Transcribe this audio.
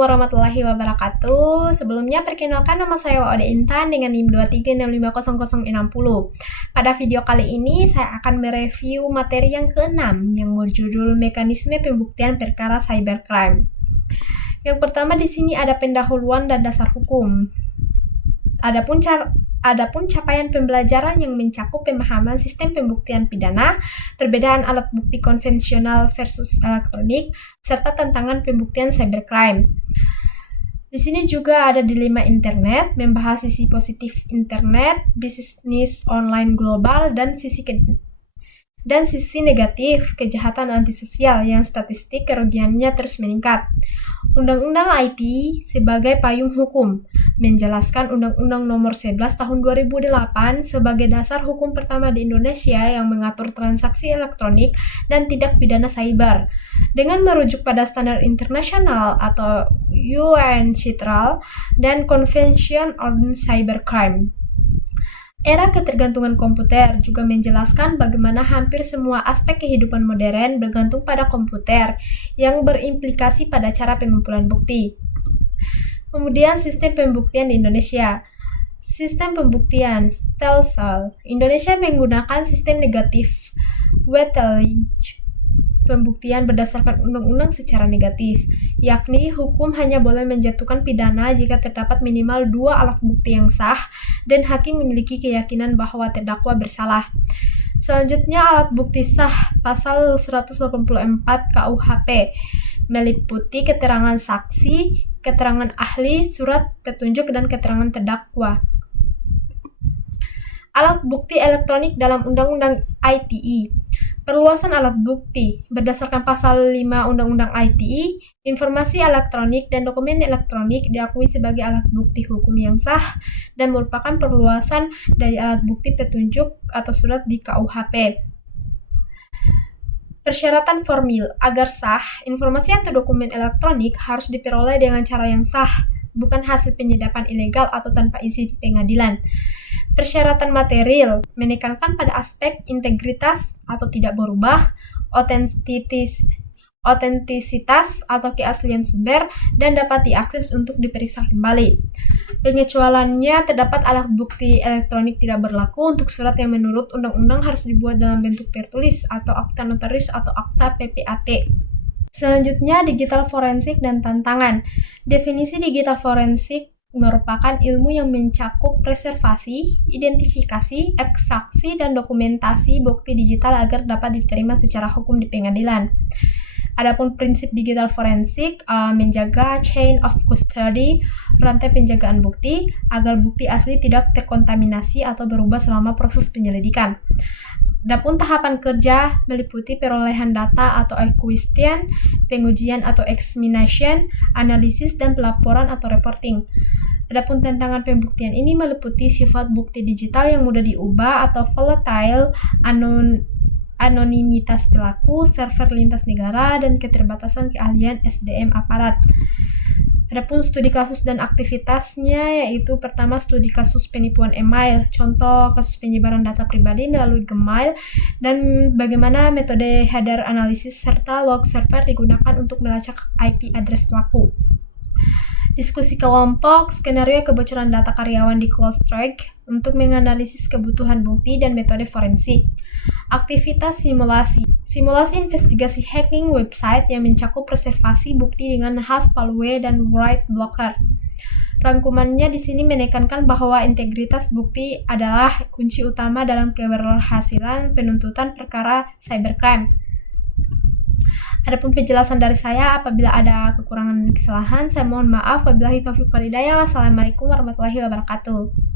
warahmatullahi wabarakatuh. Sebelumnya perkenalkan nama saya Waude Intan dengan NIM 23650060. Pada video kali ini saya akan mereview materi yang ke-6 yang berjudul Mekanisme Pembuktian Perkara Cybercrime. Yang pertama di sini ada pendahuluan dan dasar hukum. Adapun capaian pembelajaran yang mencakup pemahaman sistem pembuktian pidana, perbedaan alat bukti konvensional versus elektronik, serta tantangan pembuktian cybercrime. Di sini juga ada dilema internet, membahas sisi positif internet, bisnis online global, dan sisi negatif kejahatan antisosial yang statistik kerugiannya terus meningkat. Undang-Undang IT sebagai payung hukum menjelaskan Undang-Undang Nomor 11 Tahun 2008 sebagai dasar hukum pertama di Indonesia yang mengatur transaksi elektronik dan tindak pidana cyber dengan merujuk pada standar internasional atau UNCITRAL dan Convention on Cybercrime. Era ketergantungan komputer juga menjelaskan bagaimana hampir semua aspek kehidupan modern bergantung pada komputer yang berimplikasi pada cara pengumpulan bukti. Kemudian sistem pembuktian di Indonesia. Sistem pembuktian Stelsel. Indonesia menggunakan sistem negatif weightage pembuktian berdasarkan undang-undang secara negatif, yakni hukum hanya boleh menjatuhkan pidana jika terdapat minimal 2 alat bukti yang sah dan hakim memiliki keyakinan bahwa terdakwa bersalah. Selanjutnya alat bukti sah pasal 184 KUHP meliputi keterangan saksi, keterangan ahli, surat petunjuk, dan keterangan terdakwa. Alat bukti elektronik dalam Undang-Undang ITE. Perluasan alat bukti. Berdasarkan pasal 5 Undang-Undang ITE, informasi elektronik dan dokumen elektronik diakui sebagai alat bukti hukum yang sah dan merupakan perluasan dari alat bukti petunjuk atau surat di KUHP. Persyaratan formil. Agar sah, informasi atau dokumen elektronik harus diperoleh dengan cara yang sah, bukan hasil penyadapan ilegal atau tanpa izin pengadilan. Persyaratan material menekankan pada aspek integritas atau tidak berubah, otentisitas atau keaslian sumber, dan dapat diakses untuk diperiksa kembali. Pengecualiannya terdapat alat bukti elektronik tidak berlaku untuk surat yang menurut undang-undang harus dibuat dalam bentuk tertulis atau akta notaris atau akta PPAT. Selanjutnya, digital forensik dan tantangan. Definisi digital forensik merupakan ilmu yang mencakup preservasi, identifikasi, ekstraksi, dan dokumentasi bukti digital agar dapat diterima secara hukum di pengadilan. Adapun prinsip digital forensik menjaga chain of custody, rantai penjagaan bukti, agar bukti asli tidak terkontaminasi atau berubah selama proses penyelidikan. Adapun tahapan kerja meliputi perolehan data atau acquisition, pengujian atau examination, analisis, dan pelaporan atau reporting. Adapun tantangan pembuktian ini meliputi sifat bukti digital yang mudah diubah atau volatile, anonimitas pelaku, server lintas negara, dan keterbatasan keahlian SDM aparat. Adapun studi kasus dan aktivitasnya yaitu pertama studi kasus penipuan email, contoh kasus penyebaran data pribadi melalui Gmail, dan bagaimana metode header analisis serta log server digunakan untuk melacak IP address pelaku. Diskusi kelompok, skenario kebocoran data karyawan di CrowdStrike untuk menganalisis kebutuhan bukti dan metode forensik. Aktivitas simulasi. Simulasi investigasi hacking website yang mencakup preservasi bukti dengan hash malware dan write blocker. Rangkumannya di sini menekankan bahwa integritas bukti adalah kunci utama dalam keberhasilan penuntutan perkara cybercrime. Adapun penjelasan dari saya, apabila ada kekurangan dan kesalahan, saya mohon maaf. Wabillahi taufiq wal hidayah. Wassalamualaikum warahmatullahi wabarakatuh.